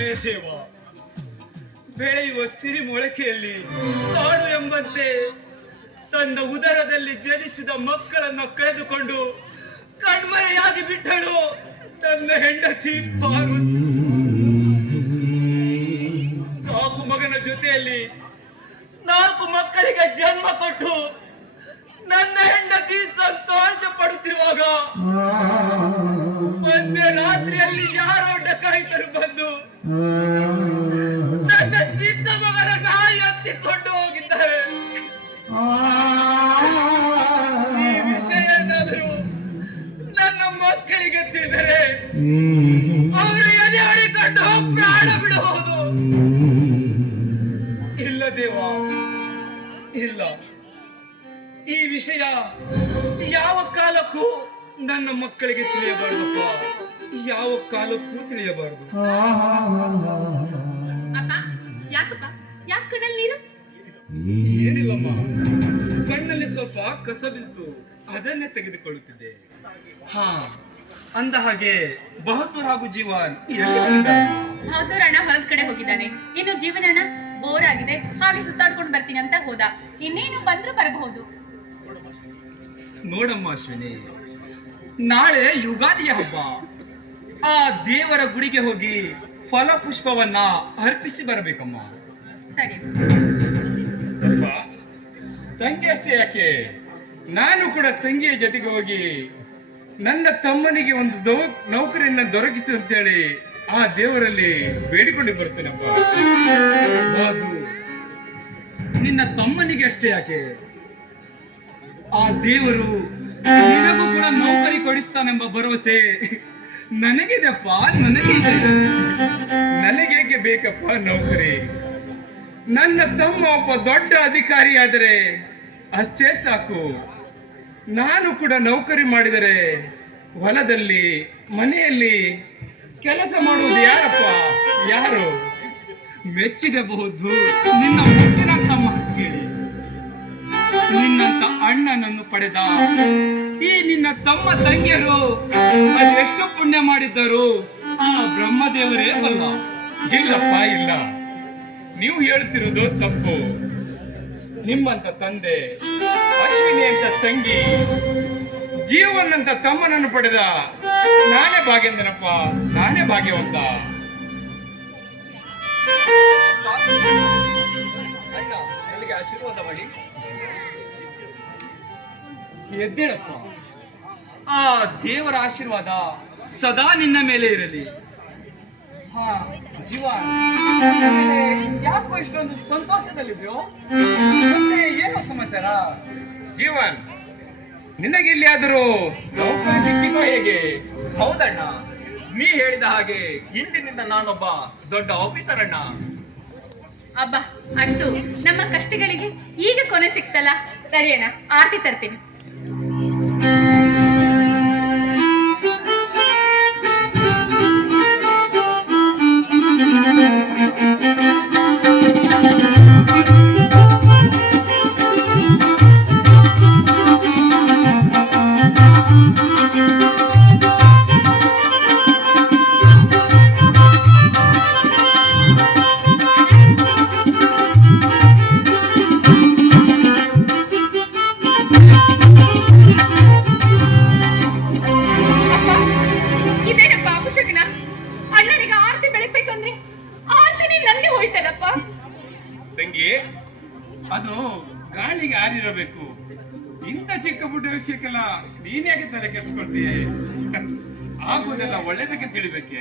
ಹೇ ದೇವ, ಬೆಳೆಯುವ ಸಿರಿ ಮೊಳಕೆಯಲ್ಲಿ ಕಾಡು ಎಂಬಂತೆ ತನ್ನ ಉದರದಲ್ಲಿ ಜನಿಸಿದ ಮಕ್ಕಳನ್ನು ಕಳೆದುಕೊಂಡು ಕಣ್ಮರೆಯಾಗಿ ಬಿಟ್ಟಳು ನನ್ನ ಹೆಂಡತಿ ಪಾರ್ವತಿ. ಸಾಕು ಮಗನ ಜೊತೆಯಲ್ಲಿ 4 ಮಕ್ಕಳಿಗೆ ಜನ್ಮ ಕೊಟ್ಟು ನನ್ನ ಹೆಂಡತಿ ಸಂತೋಷ ಪಡುತ್ತಿರುವಾಗ ಒಂದೇ ರಾತ್ರಿಯಲ್ಲಿ ಯಾರೋ ಡಕಾಯಿತರು ಬಂದು ನನ್ನ ಚಿಕ್ಕ ಮಗನ ನಾಯಿ ಹತ್ತಿಕೊಂಡು ಹೋಗಿದ್ದಾರೆ. ಈ ವಿಷಯ ಏನಾದರೂ ನನ್ನ ಮಕ್ಕಳಿಗೆ ತಿಳಿದರೆ ಅವರು ಎದೆ ಹೊಡಿಕೊಂಡು ಪ್ರಾಣ ಬಿಡಬಹುದು. ಇಲ್ಲ ದೇವ, ಇಲ್ಲ, ಈ ವಿಷಯ ಯಾವ ಕಾಲಕ್ಕೂ ನನ್ನ ಮಕ್ಕಳಿಗೆ ತಿಳಿಯಬಾರದಪ್ಪ, ಯಾವ ಕಾಲಕ್ಕೂ ತಿಳಿಯಬಾರದು. ಯಾಕಪ್ಪ, ಯಾಕೆ ಕಣ್ಣಲ್ಲಿ ನೀರು? ಏನಿಲ್ಲಮ್ಮ, ಕಣ್ಣಲ್ಲಿ ಸ್ವಲ್ಪ ಕಸ ಬಿತ್ತು, ಅದನ್ನೇ ತೆಗೆದುಕೊಳ್ಳುತ್ತಿದ್ದೆ. ಹಾ, ಅಂದ ಹಾಗೆ ಬಹದ್ದೂರ್ ಹಾಗೂ ಜೀವನ್ ಬಹದ್ದೂರ್ ಅಣ್ಣ ಹೊಲದ ಕಡೆ ಹೋಗಿದ್ದಾನೆ. ಇನ್ನು ಜೀವನ್ ಅಣ್ಣ ಬೋರ್ ಆಗಿದೆ, ಹಾಗೆ ಸುತ್ತಾಡ್ಕೊಂಡು ಬರ್ತೀನಿ ಅಂತ ಹೋದ. ಇನ್ನೇನು ಬಂದ್ರು ಬರಬಹುದು. ನೋಡಮ್ಮ ಅಶ್ವಿನಿ, ನಾಳೆ ಯುಗಾದಿಯ ಹಬ್ಬ. ಆ ದೇವರ ಗುಡಿಗೆ ಹೋಗಿ ಫಲ ಪುಷ್ಪವನ್ನ ಅರ್ಪಿಸಿ ಬರಬೇಕಮ್ಮ. ಸರಿ. ತಂಗಿ ಅಷ್ಟೇ ಯಾಕೆ, ನಾನು ಕೂಡ ತಂಗಿಯ ಜೊತೆಗೆ ಹೋಗಿ ನನ್ನ ತಮ್ಮನಿಗೆ ಒಂದು ನೌಕರಿಯನ್ನ ದೊರಕಿಸಿ ಅಂತೇಳಿ ಆ ದೇವರಲ್ಲಿ ಬೇಡಿಕೊಂಡು ಬರ್ತೇನಪ್ಪ. ಅದು ನಿನ್ನ ತಮ್ಮನಿಗೆ ಅಷ್ಟೇ ಯಾಕೆ, ಆ ದೇವರು ನಿನಗೂ ಕೂಡ ನೌಕರಿ ಕೊಡಿಸ್ತಾನೆಂಬ ಭರವಸೆ ನನಗಿದೆಪ್ಪ, ನನಗಿದೆ. ನನಗೇಕೆ ಬೇಕಪ್ಪ ನೌಕರಿ? ನನ್ನ ತಮ್ಮ ಒಬ್ಬ ದೊಡ್ಡ ಅಧಿಕಾರಿಯಾದರೆ ಅಷ್ಟೇ ಸಾಕು. ನಾನು ಕೂಡ ನೌಕರಿ ಮಾಡಿದರೆ ಹೊಲದಲ್ಲಿ ಮನೆಯಲ್ಲಿ ಕೆಲಸ ಮಾಡುವುದು ಯಾರಪ್ಪ? ಯಾರು ಮೆಚ್ಚಿರಬಹುದು ನಿನ್ನ ಮುಟ್ಟಿನ ತಮ್ಮ ಕೇಳಿ. ನಿನ್ನಂತ ಅಣ್ಣನನ್ನು ಪಡೆದ ಈ ನಿನ್ನ ತಮ್ಮ ತಂಗಿಯರು ಅದೆಷ್ಟು ಪುಣ್ಯ ಮಾಡಿದ್ದರು ಆ ಬ್ರಹ್ಮದೇವರೇ ಬಲ್ಲ. ಇಲ್ಲಪ್ಪ, ಇಲ್ಲ, ನೀವು ಹೇಳ್ತಿರೋದು ತಪ್ಪು. ನಿಮ್ಮಂತ ತಂದೆ, ಅಶ್ವಿನಿ ಅಂತ ತಂಗಿ, ಜೀವನ್ ಅಂತ ತಮ್ಮನನ್ನು ಪಡೆದ ನಾನೇ ಭಾಗ್ಯವಂತನಪ್ಪ, ನಾನೇ ಭಾಗ್ಯವಂತ. ಅಣ್ಣ, ನನಗೆ ಆಶೀರ್ವಾದ ಮಾಡಿ. ಎದ್ದೇಳಪ್ಪ, ಆ ದೇವರ ಆಶೀರ್ವಾದ ಸದಾ ನಿನ್ನ ಮೇಲೆ ಇರಲಿ. ಹಾ ಜೀವ, ಯಾಕೋ ಇಷ್ಟೊಂದು ಸಂತೋಷದಲ್ಲಿದ್ಯೋ? ಮತ್ತೆ ಏನೋ ಸಮಾಚಾರ? ಜೀವನ್, ನಿನಗೆ ಇಲ್ಲಿ ಆದರೂ ನೌಕರಿ ಸಿಕ್ಕಿದೋ ಹೇಗೆ? ಹೌದಣ್ಣ, ನೀ ಹೇಳಿದ ಹಾಗೆ ಇಂದಿನಿಂದ ನಾನೊಬ್ಬ ದೊಡ್ಡ ಆಫೀಸರ್ ಅಣ್ಣ. ಅಬ್ಬ, ಅಂತೂ ನಮ್ಮ ಕಷ್ಟಗಳಿಗೆ ಈಗ ಕೊನೆ ಸಿಕ್ತಲ್ಲ. ಸರಿ ಅಣ್ಣ, ಆರತಿ ತರ್ತೀನಿ. ತಂಗಿ, ಅದು ಗಾಳಿಗೆ ಆರಿರಬೇಕು. ಇಂಥ ಚಿಕ್ಕ ಪುಟ್ಟ ವಿಷಯಕ್ಕೆಲ್ಲ ನೀನ್ಯಾಕೆ ತಲೆ ಕೆಡಿಸ್ಕೊಳ್ತೀಯ? ಆಗುವುದೆಲ್ಲ ಒಳ್ಳೇದಕ್ಕೆ ತಿಳಿಬೇಕೆ?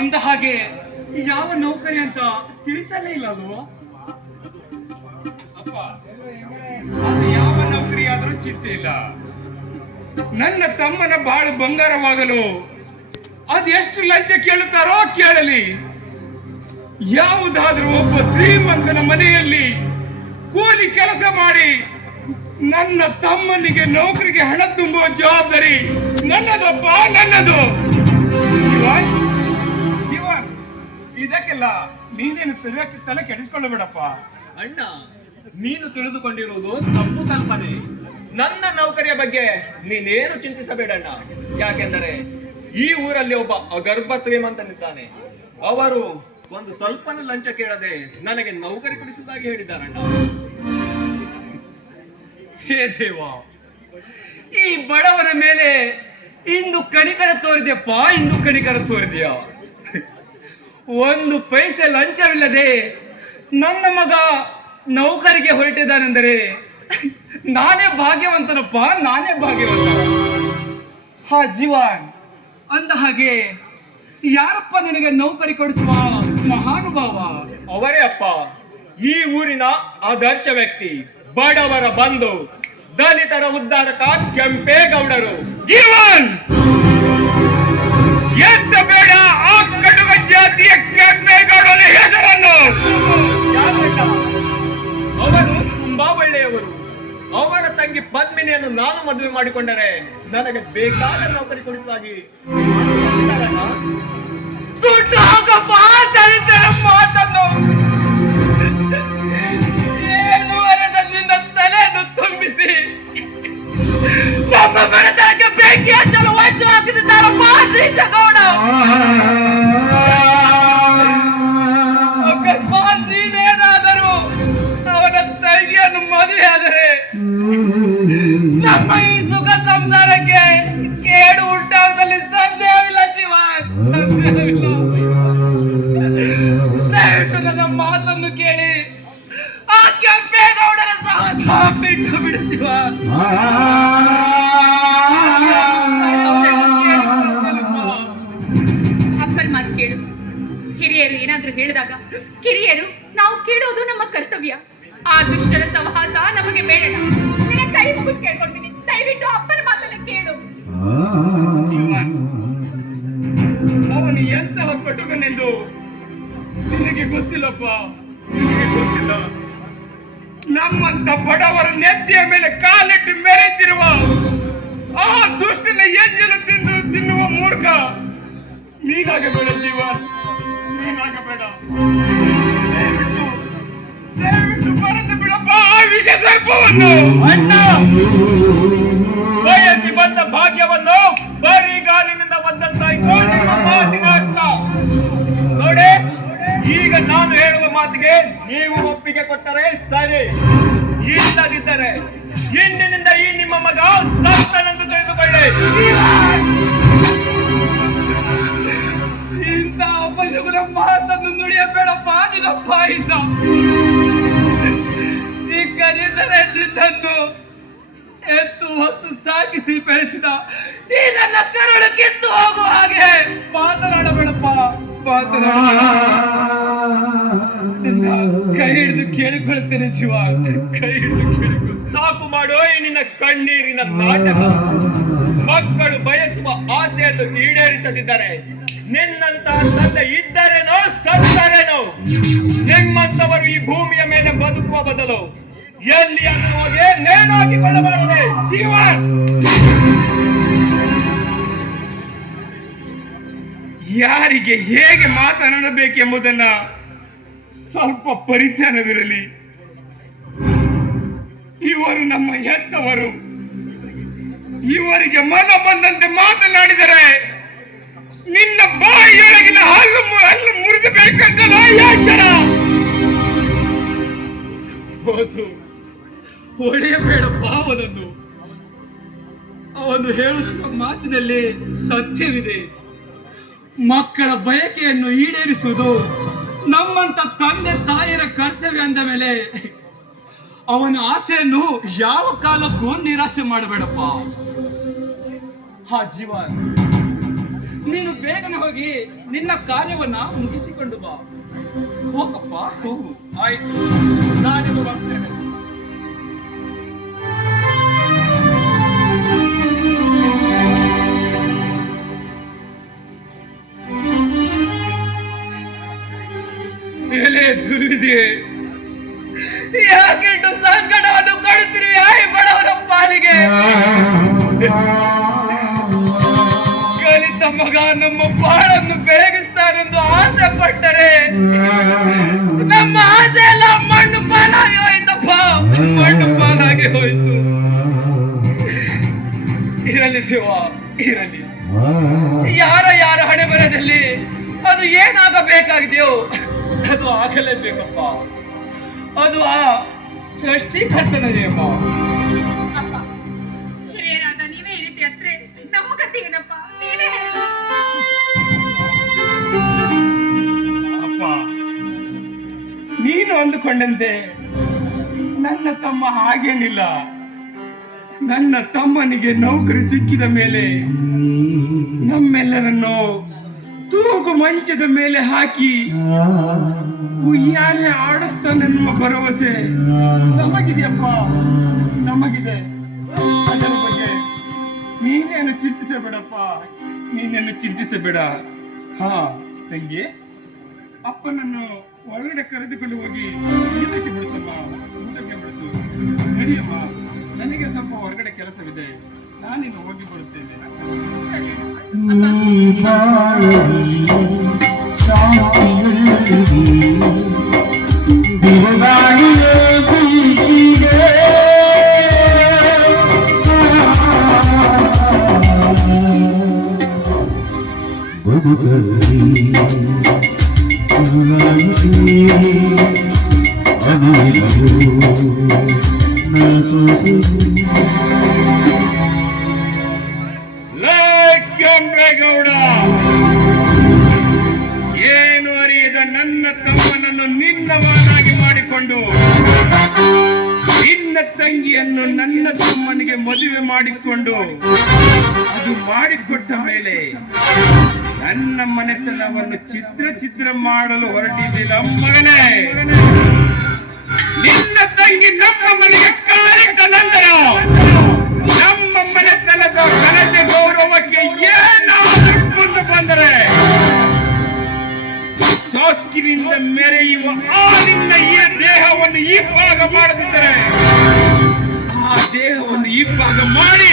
ಅಂದ ಹಾಗೆ ಯಾವ ನೌಕರಿ ಅಂತ ತಿಳಿಸಲೇ ಇಲ್ಲ ಅಲ್ವೋ? ಅಪ್ಪ, ಅದು ಯಾವ ನೌಕರಿ ಆದ್ರೂ ಚಿಂತೆ ಇಲ್ಲ. ನನ್ನ ತಮ್ಮನ ಬಾಳು ಬಂಗಾರವಾಗಲು ಅದೆಷ್ಟು ಲಂಚ ಕೇಳುತ್ತಾರೋ ಕೇಳಲಿ. ಯಾವುದಾದ್ರೂ ಒಬ್ಬ ಶ್ರೀಮಂತನ ಮನೆಯಲ್ಲಿ ಕೂಲಿ ಕೆಲಸ ಮಾಡಿ ನನ್ನ ತಮ್ಮನಿಗೆ ನೌಕರಿಗೆ ಹಣ ತುಂಬುವ ಜವಾಬ್ದಾರಿ ನನ್ನದಪ್ಪ, ನನ್ನದು. ಜೀವನ್, ಇದಕ್ಕೆಲ್ಲ ನೀನೇನು ತಲೆ ಕೆಡಿಸ್ಕೊಳ್ಳಬೇಡಪ್ಪ. ಅಣ್ಣ, ನೀನು ತಿಳಿದುಕೊಂಡಿರುವುದು ತಪ್ಪು ಕಲ್ಪನೆ. ನನ್ನ ನೌಕರಿಯ ಬಗ್ಗೆ ನೀನೇನು ಚಿಂತಿಸಬೇಡಣ್ಣ. ಯಾಕೆಂದರೆ ಈ ಊರಲ್ಲಿ ಒಬ್ಬ ಅಗರ್ಭ ಶ್ರೀಮಂತನಿದ್ದಾನೆ. ಅವರು ಒಂದು ಸ್ವಲ್ಪನೂ ಲಂಚ ಕೇಳದೆ ನನಗೆ ನೌಕರಿ ಕೊಡಿಸುವುದಾಗಿ ಹೇಳಿದ್ದಾರಣ್ಣ. ಹೇ ದೇವ, ಈ ಬಡವನ ಮೇಲೆ ಇಂದು ಕನಿಕರ ತೋರಿದೆಯಪ್ಪ, ಇಂದು ಕನಿಕರ ತೋರಿದೆಯಾ? ಒಂದು ಪೈಸೆ ಲಂಚವಿಲ್ಲದೆ ನನ್ನ ಮಗ ನೌಕರಿಗೆ ಹೊರಟಿದ್ದಾನೆಂದರೆ ನಾನೇ ಭಾಗ್ಯವಂತನಪ್ಪ, ನಾನೇ ಭಾಗ್ಯವಂತ. ಹಾ ಜೀವನ್, ಅಂದ ಹಾಗೆ ಯಾರಪ್ಪ ನಿನಗೆ ನೌಕರಿ ಕೊಡಿಸುವ ಮಹಾನುಭಾವ? ಅವರೇ ಅಪ್ಪ, ಈ ಊರಿನ ಆದರ್ಶ ವ್ಯಕ್ತಿ, ಬಡವರ ಬಂಧು, ದಲಿತರ ಉದ್ಧಾರಕ ಕೆಂಪೇಗೌಡರು. ಜೀವನ್, ಎದ್ದ ಬೇಡ ಆ ಕಡುವ ಜಾತಿಯ ಕೆಂಪೇಗೌಡರ ಹೆಸರನ್ನು. ಯಾರಣ್ಣ? ಅವರು ತುಂಬಾ ಒಳ್ಳೆಯವರು. ಅವರ ತಂಗಿ ಪದ್ಮಿನಿಯನ್ನು ನಾನು ಮದುವೆ ಮಾಡಿಕೊಂಡರೆ ನನಗೆ ಬೇಕಾದ ನೌಕರಿ ಕೊಡಿಸುವಾಗಿ ಹೇಳಿದ್ದಾರಣ್ಣ. ಸುಟ್ಟು ಹಾಕಪ್ಪ ಚರಿತ್ರೆ ಮಾತನ್ನು. ಏನು ಅರದ ನಿನ್ನ ತಲೆಯನ್ನು ತುಂಬಿಸಿ ನಮ್ಮ ಬೆಳೆದಕ್ಕೆ ಬೆಂಕಿ ಹಚ್ಚಲು ಹೊಂಚು ಹಾಕಿದ್ದಾರಪ್ಪ ನೀಚಗೌಡ. ಅಕಸ್ಮಾತ್ ನೀನೇನಾದರೂ ಅವನ ತಂಗಿಯನ್ನು ಮದುವೆ ಆದರೆ ನಮ್ಮ ಈ ಸುಖ ಸಂಸಾರಕ್ಕೆ ಕೇಡು ಉಂಟಾಗುವುದಲ್ಲಿ ಸಂದೇಹವಿಲ್ಲ ಶಿವ, ಸಂದೇಹವಿಲ್ಲ. ದಯವಿಟ್ಟು ನನ್ನ ಮಾತನ್ನು ಕೇಳಿ ಆ ಕೆಂಪೇಗೌಡರ ಸಹವಾಸ ಬಿಟ್ಟು ಬಿಡು ಶಿವ. ಅಪ್ಪನ ಮಾತು ಕೇಳು. ಹಿರಿಯರು ಏನಾದ್ರೂ ಹೇಳಿದಾಗ ಕಿರಿಯರು ನಾವು ಕೇಳೋದು ನಮ್ಮ ಕರ್ತವ್ಯ. ಆ ದುಷ್ಟರ ಸಹವಾಸ ನಮಗೆ ಬೇಡ. ನಿನ್ನ ಕೈ ಮುಗಿದು ಕೇಳ್ಕೊಳ್ತೀನಿ, ದಯವಿಟ್ಟು ಅಪ್ಪನ ಮಾತನ್ನ ಕೇಳು. ಅವನು ಎಂತಹ ಕಟುಕನೆಂದು ನಿನಗೆ ಗೊತ್ತಿಲ್ಲಪ್ಪ, ನಿನಗೆ ಗೊತ್ತಿಲ್ಲ. ನಮ್ಮಂತ ಬಡವರ ನೆತ್ತಿಯ ಮೇಲೆ ಕಾಲಿಟ್ಟು ಮೆರೆತಿರುವ ಆ ದುಷ್ಟನ ಎಂಜಲು ತಿನ್ನುವ ಮೂರ್ಖ ನೀನಾಗಬೇಡ ಜೀವನ್, ನೀನಾಗಬೇಡ. ದಯವಿಟ್ಟು ಮರೆತು ಬಿಡಪ್ಪ ಆ ವಿಷ ಸರ್ಪವನ್ನು. ಅಣ್ಣ, ಬಯಸಿ ಬಂದ ಭಾಗ್ಯವನ್ನು ಬರಿಗಾಲಿನಿಂದ ಒದ್ದಂತ ಮಾತಿನ ಅರ್ಥ ನೋಡಿ. ಈಗ ನಾನು ಹೇಳುವ ಮಾತಿಗೆ ನೀವು ಒಪ್ಪಿಗೆ ಕೊಟ್ಟರೆ ಸರಿ, ಇಲ್ಲದಿದ್ದರೆ ಇಂದಿನಿಂದ ಈ ನಿಮ್ಮ ಮಗ ಸತ್ತನೆಂದು ತಿಳಿದುಕೊಳ್ಳಿ. ಇಂಥ ಅಪಶಕುನ ಮಾತನ್ನು ನುಡಿಯಬೇಡಪ್ಪ ನಿನ್ನ ಬಾಯಿಂದ. ಚಿಕ್ಕನಿಂದಲೇ ನಿನ್ನನ್ನು ಎತ್ತು ಹೊತ್ತು ಸಾಕಿಸಿ ಬೆಳೆಸಿದ ಈ ನನ್ನ ಕರುಳು ಕಿತ್ತು ಹೋಗುವ ಹಾಗೆ ಮಾತನಾಡಬೇಡಪ್ಪ, ಮಾತನಾಡ. ಕೈ ಹಿಡಿದು ಕೇಳಿಕೊಳ್ತೇನೆ ಶಿವ, ಕೈ ಹಿಡಿದು ಕೇಳಿಕೊಳ್ಳ. ಸಾಕು ಮಾಡೋ ಈ ನಿನ್ನ ಕಣ್ಣೀರಿನ ನಾಟಕ. ಮಕ್ಕಳು ಬಯಸುವ ಆಸೆಯನ್ನು ಈಡೇರಿಸದಿದ್ದರೆ ನಿನ್ನಂತಹ ತಂದೆ ಇದ್ದರೇನೋ ಸತ್ತರೇನೋ. ನಿಮ್ಮಂತವರು ಈ ಭೂಮಿಯ ಮೇಲೆ ಬದುಕುವ ಬದಲು ಎಲ್ಲಿಯನ್ನು ಹೋಗಿ ನೇಣಾಕಿಕೊಳ್ಳಬಾರದೆ. ಜೀವನ್, ಯಾರಿಗೆ ಹೇಗೆ ಮಾತನಾಡಬೇಕೆಂಬುದನ್ನ ಸ್ವಲ್ಪ ಪರಿಜ್ಞಾನವಿರಲಿ. ಇವರು ನಮ್ಮ ಹೆತ್ತವರು. ಇವರಿಗೆ ಮನ ಬಂದಂತೆ ಮಾತನಾಡಿದರೆ ನಿನ್ನ ಬಾಯಿಯೊಳಗಿನ ಹಲ್ಲು ಮುರಿದು ಬೇಕಂತಲ್ಲ ಯಾಚರ. ಹೌದು, ಹೊಡೆಯಬೇಡಪ್ಪ ಅವನನ್ನು. ಅವನು ಹೇಳುವ ಮಾತಿನಲ್ಲಿ ಸತ್ಯವಿದೆ. ಮಕ್ಕಳ ಬಯಕೆಯನ್ನು ಈಡೇರಿಸುವುದು ನಮ್ಮಂತ ತಂದೆ ತಾಯಿಯರ ಕರ್ತವ್ಯ ಅಂದ ಮೇಲೆ ಅವನ ಆಸೆಯನ್ನು ಯಾವ ಕಾಲಕ್ಕೂ ನಿರಾಸೆ ಮಾಡಬೇಡಪ್ಪ. ಹಾ ಜೀವನ್, ನೀನು ಬೇಗನೆ ಹೋಗಿ ನಿನ್ನ ಕಾರ್ಯವನ್ನ ಮುಗಿಸಿಕೊಂಡು ಬಾ. ಹೋಗಪ್ಪ, ಹೋಗು. ಆಯ್ತು, ನಾನಿನ್ನು ಬರ್ತೇನೆ. ಮೇಲೆ ದುರ್ವಿದೆ, ಯಾಕೆಂಟು ಸಂಕಟವನ್ನು ಕೊಡುತ್ತಿರುವೆ ಈ ಬಡವರ ಪಾಲಿಗೆ. ಕಲಿತ ಮಗ ನಮ್ಮ ಬಾಳನ್ನು ಬೆಳಗಿಸ್ತಾನೆಂದು ಆಸೆ ಪಟ್ಟರೆ ನಮ್ಮ ಆಸೆ ಎಲ್ಲ ಮಣ್ಣು ಪಾಲಾಗಿ ಹೋಯ್ತಪ್ಪ, ಮಣ್ಣು ಪಾಲಾಗಿ ಹೋಯ್ತು. ಇರಲಿ ಶಿವ, ಇರಲಿ. ಯಾರ ಯಾರ ಹಣೆ ಬರದಲ್ಲಿ ಅದು ಏನಾಗಬೇಕಾಗಿದೆಯೋ ಅದು ಆಗಲೇಬೇಕಪ್ಪ. ಅದು ಆ ಸೃಷ್ಟಿಕರ್ತನ ನಿಯಮ. ಅಪ್ಪ, ಹಿರಿಯರಾದ ನೀವೇ ಈ ರೀತಿ ಹತ್ರ ನಮ್ಮ ಕಥೆ ಏನಪ್ಪ, ನೀವೇ ಹೇಳು. ಅಪ್ಪ, ನೀನು ಅಂದುಕೊಂಡಂತೆ ನನ್ನ ತಮ್ಮ ಹಾಗೇನಿಲ್ಲ. ನನ್ನ ತಮ್ಮನಿಗೆ ನೌಕರಿ ಸಿಕ್ಕಿದ ಮೇಲೆ ನಮ್ಮೆಲ್ಲರನ್ನು ತೂಗು ಮಂಚದ ಮೇಲೆ ಹಾಕಿ ಉಯ್ಯಾಲೆ ಆಡಿಸ್ತಾನೆನ್ನುವ ಭರವಸೆ ನಮಗಿದೆಯಪ್ಪ, ನಮಗಿದೆ. ಅದರ ಬಗ್ಗೆ ನೀನೇನು ಚಿಂತಿಸಬೇಡಪ್ಪ, ನೀನೇನು ಚಿಂತಿಸಬೇಡ. ಹಾ ತಂಗಿ, ಅಪ್ಪನನ್ನು ಹೊರಗಡೆ ಕರೆದುಕೊಂಡು ಹೋಗಿ ಊಟಕ್ಕೆ ಬಿಡಿಸಮ್ಮ, ಊಟಕ್ಕೆ ಬಿಡಿಸು. ನಡಿಯಮ್ಮ, ನನಗೆ ಸ್ವಲ್ಪ ಹೊರಗಡೆ ಕೆಲಸವಿದೆ, ನಾನಿನ್ನು ಹೋಗಿ ಬರುತ್ತೇನೆ. ಸರಿ ಅಪ್ಪ. ಕೆಂಪೇಗೌಡ, ಏನು ಅರಿಯದ ನನ್ನ ತಮ್ಮನನ್ನು ನಿನ್ನವನಾಗಿ ಮಾಡಿಕೊಂಡು ನಿನ್ನ ತಂಗಿಯನ್ನು ನನ್ನ ತಮ್ಮನಿಗೆ ಮದುವೆ ಮಾಡಿಕೊಂಡು ಅದು ಮಾಡಿಕೊಟ್ಟ ಮೇಲೆ ನನ್ನ ಮನೆತನವನ್ನು ಛಿದ್ರ ಮಾಡಲು ಹೊರಟಿದ್ದಿಲ್ಲ ಮಗನೇ. ನಿನ್ನ ತಂಗಿ ನಮ್ಮ ಮನೆಗೆ ಕಾಲಿಟ್ಟ ನಂತರ ನಮ್ಮ ಮನೆತನದ ಘನತೆ ಗೌರವಕ್ಕೆ ಏನಾದರೂ ಮುಂದೆ ಬಂದರೆ ಸಾಕಿನಿಂದ ಮೆರೆಯುವ ಆ ನಿನ್ನ ಈ ದೇಹವನ್ನು ಈ ಭಾಗ ಮಾಡದಿದ್ದರೆ ಆ ದೇಹವನ್ನು ಈ ಭಾಗ ಮಾಡಿ